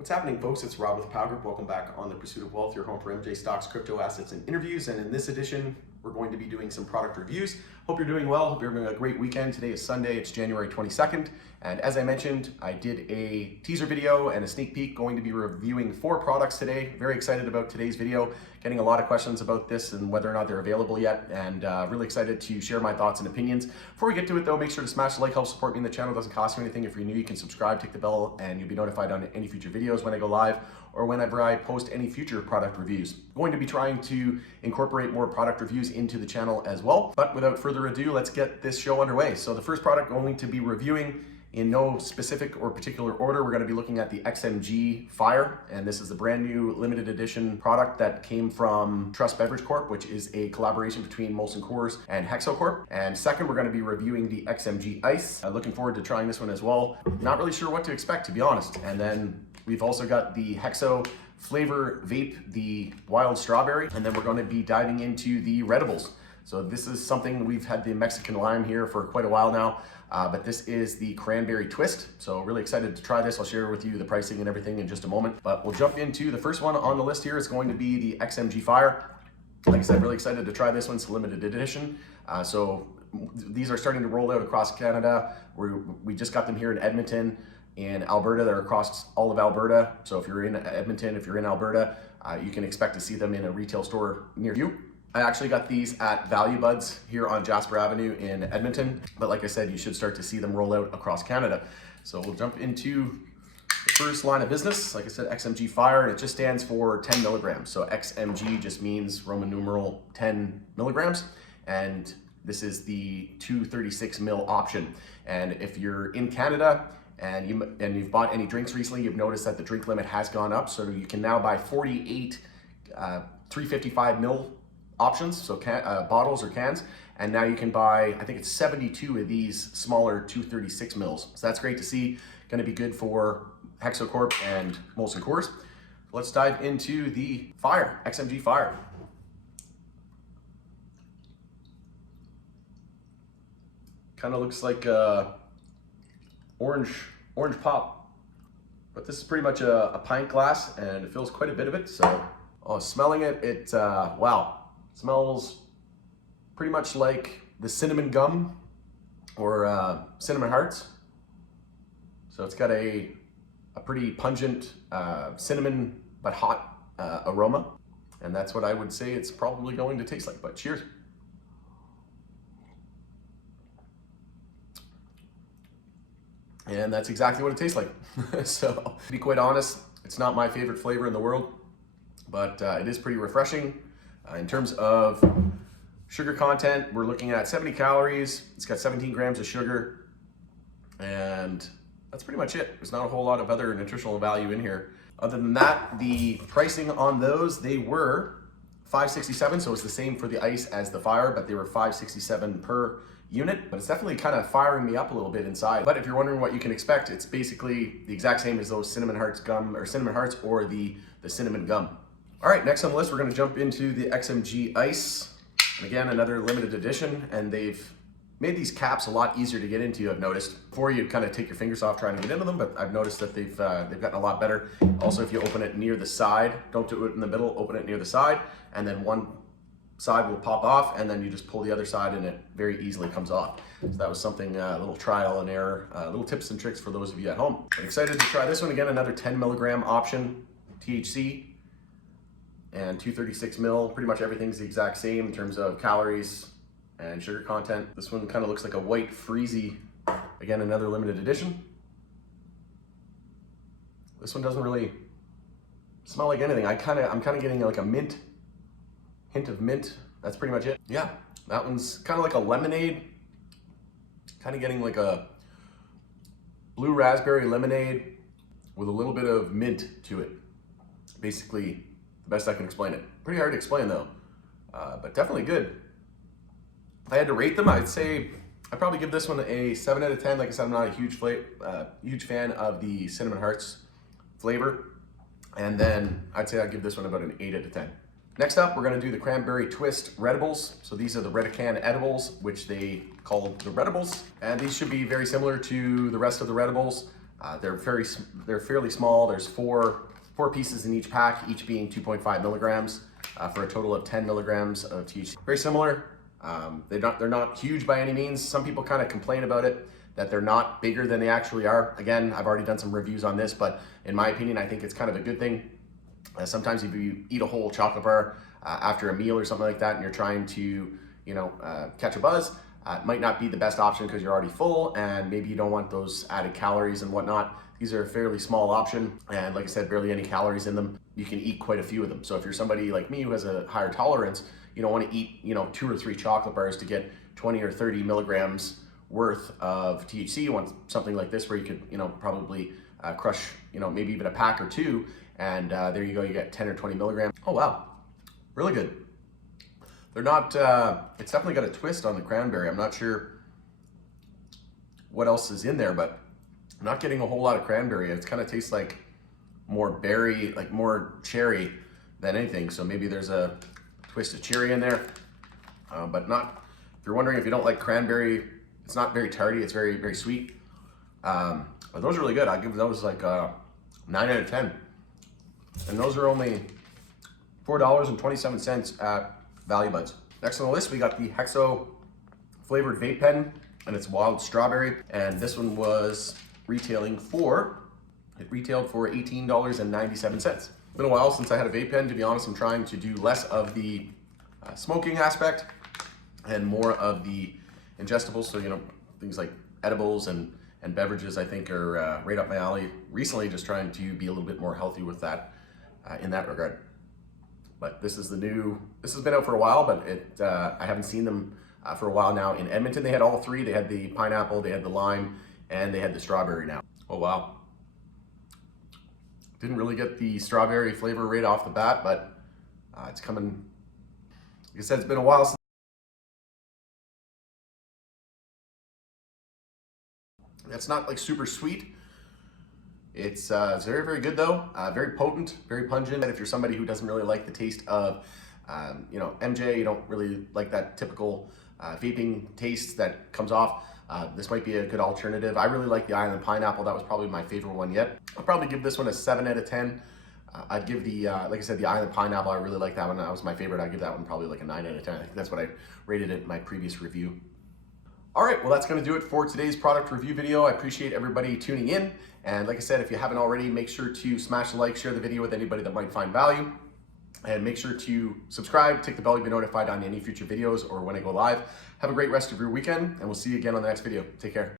What's happening, folks? It's Rob with Power Group. Welcome back on The Pursuit of Wealth, your home for MJ stocks, crypto assets, and interviews. And in this edition, we're going to be doing some product reviews. Hope you're doing well. Hope you're having a great weekend. Today is Sunday. It's January 22nd. And as I mentioned, I did a teaser video and a sneak peek, going to be reviewing 4 products today. Very excited about today's video. Getting a lot of questions about this and whether or not they're available yet. And really excited to share my thoughts and opinions. Before we get to it though, make sure to smash the like, help support me in the channel. It doesn't cost you anything. If you're new, you can subscribe, tick the bell, and you'll be notified on any future videos when I go live or whenever I post any future product reviews. I'm going to be trying to incorporate more product reviews into the channel as well. But without further ado, let's get this show underway. So the first product going to be reviewing in no specific or particular order, we're going to be looking at the XMG FIRE, and this is the brand new limited edition product that came from TRUSS Beverage Corp, which is a collaboration between Molson Coors and HEXO Corp. And second, we're going to be reviewing the XMG ICE. Looking forward to trying this one as well. Not really sure what to expect, to be honest. And then we've also got the HEXO flavor vape, the Wild Strawberry, and then we're going to be diving into the Redebles. So this is something, we've had the Mexican lime here for quite a while now, but this is the Cranberry Twist. So really excited to try this. I'll share with you the pricing and everything in just a moment, but we'll jump into the first one on the list here. Is going to be the XMG FIRE. Like I said, really excited to try this one. It's a limited edition. So these are starting to roll out across Canada. We just got them here in Edmonton. In Alberta, they're across all of Alberta. So if you're in Edmonton, if you're in Alberta, you can expect to see them in a retail store near you. I actually got these at Value Buds here on Jasper Avenue in Edmonton, but like I said, you should start to see them roll out across Canada. So we'll jump into the first line of business. Like I said, XMG FIRE, and it just stands for 10 milligrams. So XMG just means Roman numeral 10 milligrams, and this is the 236 mil option. And if you're in Canada and you've bought any drinks recently, you've noticed that the drink limit has gone up. So you can now buy 48 355 mil options, so bottles or cans, and now you can buy, I think it's 72 of these smaller 236 mils. So that's great to see. Going to be good for HEXO Corp and Molson Coors. Let's dive into the FIRE, XMG FIRE. Kind of looks like orange pop, but this is pretty much a pint glass, and it fills quite a bit of it. So, smelling it, wow. Smells pretty much like the cinnamon gum or cinnamon hearts. So it's got a pretty pungent cinnamon but hot aroma. And that's what I would say it's probably going to taste like. But cheers. And that's exactly what it tastes like. So to be quite honest, it's not my favorite flavor in the world, but it is pretty refreshing. In terms of sugar content, we're looking at 70 calories. It's got 17 grams of sugar, and that's pretty much it. There's not a whole lot of other nutritional value in here. Other than that, the pricing on those, they were $5.67, so it's the same for the ice as the FIRE, but they were $5.67 per unit. But it's definitely kind of firing me up a little bit inside. But if you're wondering what you can expect, it's basically the exact same as those cinnamon hearts gum, or cinnamon hearts, or the cinnamon gum. All right, next on the list, we're gonna jump into the XMG ICE. Again, another limited edition, and they've made these caps a lot easier to get into, I've noticed. Before you'd kind of take your fingers off trying to get into them, but I've noticed that they've gotten a lot better. Also, if you open it near the side, don't do it in the middle, open it near the side, and then one side will pop off, and then you just pull the other side and it very easily comes off. So that was something, a little trial and error, little tips and tricks for those of you at home. But excited to try this one. Again, another 10 milligram option, THC. And 236 mil, pretty much everything's the exact same in terms of calories and sugar content. This one kind of looks like a white freezy, again, another limited edition. This one doesn't really smell like anything. I'm kind of getting like a hint of mint. That's pretty much it. Yeah, that one's kind of like a lemonade, kind of getting like a blue raspberry lemonade with a little bit of mint to it. Basically, best I can explain it. Pretty hard to explain though, but definitely good. If I had to rate them, I'd say I'd probably give this one a 7 out of 10. Like I said, I'm not a huge fan of the cinnamon hearts flavor, and then I'd say I'd give this one about an 8 out of 10. Next up, we're gonna do the Cranberry Twist Redebles. So these are the Redecan edibles, which they call the Redebles, and these should be very similar to the rest of the Redebles. They're fairly small. There's four pieces in each pack, each being 2.5 milligrams for a total of 10 milligrams of THC. Very similar. They're not huge by any means. Some people kind of complain about it, that they're not bigger than they actually are. Again, I've already done some reviews on this, but in my opinion, I think it's kind of a good thing. Sometimes if you eat a whole chocolate bar after a meal or something like that, and you're trying to, catch a buzz, it might not be the best option because you're already full, and maybe you don't want those added calories and whatnot. These are a fairly small option, and like I said, barely any calories in them. You can eat quite a few of them. So if you're somebody like me who has a higher tolerance, you don't want to eat, 2 or 3 chocolate bars to get 20 or 30 milligrams worth of THC. You want something like this where you could, probably crush, maybe even a pack or 2, and there you go, you get 10 or 20 milligrams. Oh wow, really good. They're not, it's definitely got a twist on the cranberry. I'm not sure what else is in there, but I'm not getting a whole lot of cranberry. It kind of tastes like more berry, like more cherry than anything. So maybe there's a twist of cherry in there, but not, if you're wondering if you don't like cranberry, it's not very tarty, it's very, very sweet. But those are really good. I'll give those like 9 out of 10. And those are only $4.27 at Value Buds. Next on the list, we got the HEXO flavored vape pen, and it's Wild Strawberry. And this one was retailed for $18.97. It's been a while since I had a vape pen. To be honest, I'm trying to do less of the smoking aspect and more of the ingestibles. So, things like edibles and beverages, I think are right up my alley. Recently, just trying to be a little bit more healthy with that in that regard. But this has been out for a while, but I haven't seen them for a while now. In Edmonton, they had all 3. They had the pineapple, they had the lime, and they had the strawberry now. Oh wow. Didn't really get the strawberry flavor right off the bat, but it's coming. Like I said, it's been a while since. It's not like super sweet. It's very, very good though. Very potent, very pungent. And if you're somebody who doesn't really like the taste of, MJ, you don't really like that typical vaping taste that comes off, this might be a good alternative. I really like the Island Pineapple. That was probably my favorite one yet. I'll probably give this one a 7 out of 10. I'd give the, like I said, the Island Pineapple, I really like that one. That was my favorite. I'd give that one probably like a 9 out of 10. I think that's what I rated it in my previous review. All right, well, that's going to do it for today's product review video. I appreciate everybody tuning in. And like I said, if you haven't already, make sure to smash the like, share the video with anybody that might find value. And make sure to subscribe, tick the bell to be notified on any future videos or when I go live. Have a great rest of your weekend, and we'll see you again on the next video. Take care.